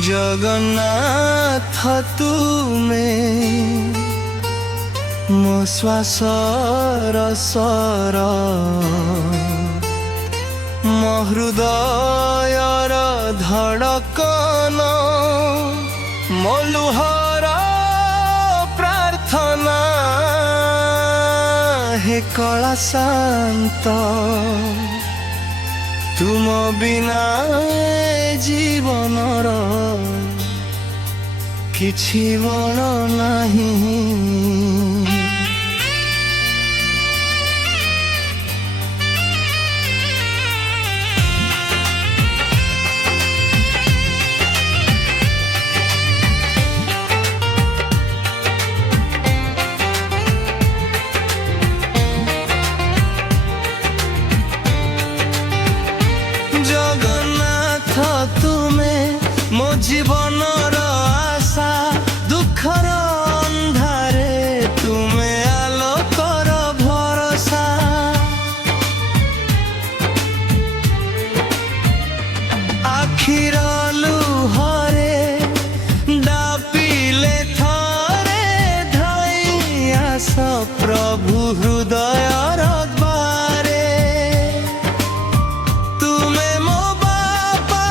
जगन्नाथ तुमे मो श्वासर स्वर मो हृदयर धड़कन मो लुहर प्रार्थना हे कला शांत तुम बिना जीवनर किछि बण नाही। जगन्नाथ तुमे मो जीवनर आशा दुखर अंधारे तुमे आलोकर भरोसा आखिर लुहरे डापिले थरे धाई आस प्रभु हृदयर द्वारे तुमे मो बापा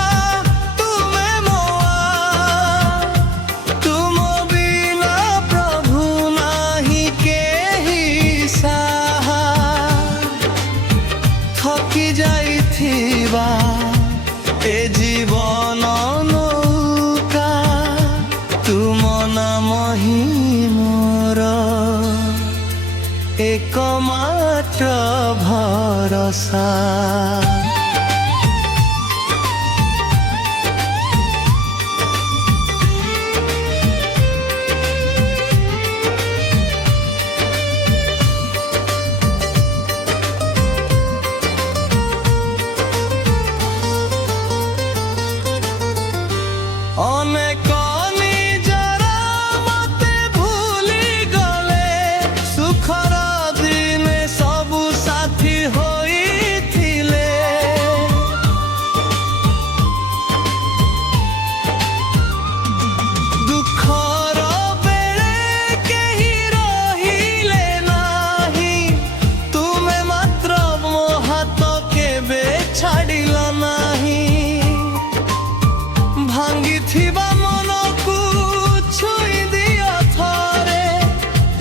तुमे मो तुम बिना प्रभु नाही केही साहा थकी जाइथिबा ए जीवन नौका तुम नाम ही मोर एकमात्र भरोसा। अनेक निजर मते भूली गले सुखर दिने सबु साथी होइथिले दुखर बेले केही रहिले नाही तुमे मात्र मो हाथ केबे छाडिल नाही भांगी थिबा मन को छुई दिया थरे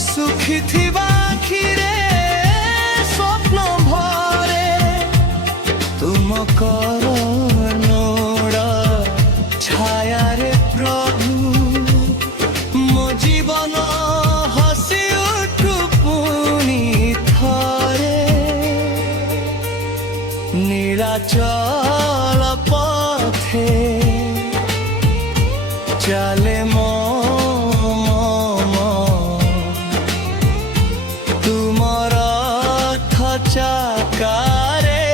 सुखी थिबा आखिरे स्वप्न भरे तुम करुणोर छाया रे प्रभु मो जीवन हसी उठु पुनी थरे नीलाचल पथे चले मो तुमर चाकारे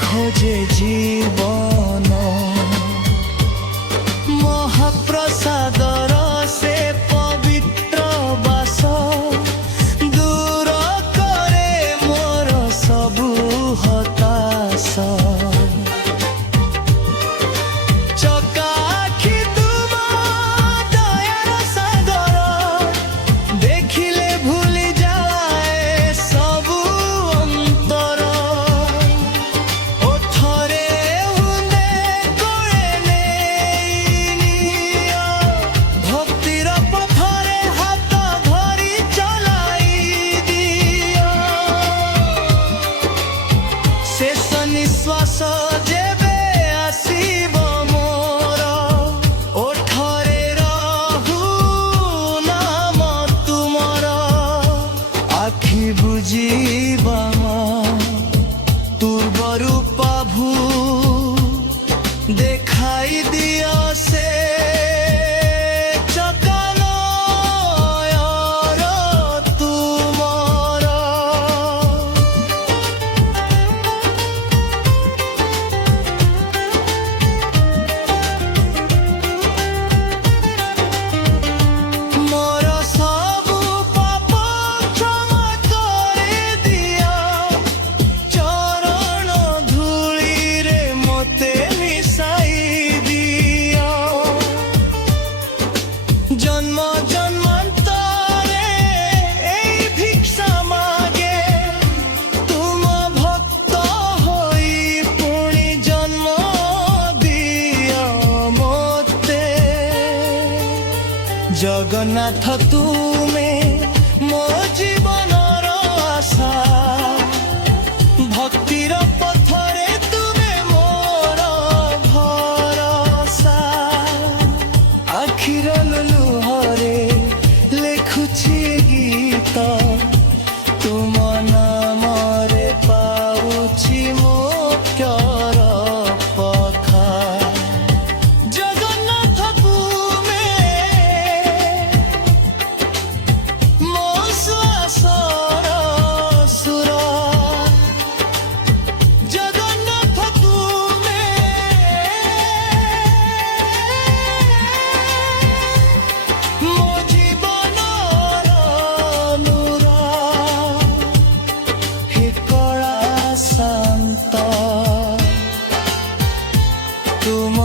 खोजे जीवन महाप्रसादर से पवित्र बास दूर करे मोर सबु हताश चकाखी तुम दयार सागर देखिले भूली जाए सबु अंतर ओठरे हुंदे कोळे नेइनिया भक्तिर पथरे हाथ धरी चलाई दिया शेष निश्वास जेबे आसीब मोर ओठरे रहु नाम तुमर आखि बुझिबा तुर्ब रूप भू देखाई दिया से चकानयर तुमर मोर सबु पाप क्षमा करे दिया चरण धूली रे मोते मिसाई ଜଗନ୍ନାଥ ତୁମେ ମୋ ଜୀବନର ଆଶା, ଭକ୍ତିର ପଥରେ ତୁମେ ମୋର ଭରସା। ଆଖିର ଲୁହରେ ଲେଖୁଛି ଗୀତ, ତୁମ ନାମରେ ପାଉଛି ମୋକ୍ଷର ପଥ। ଜଗନ୍ନାଥ ତୁମେ ମୋ ଶ୍ୱାସର ସୁର, ଜଗନ୍ନାଥ ତୁମେ ମୋ ଜୀବନର ନୂର। ହେ କଳା ଶାନ୍ତ ତୁମ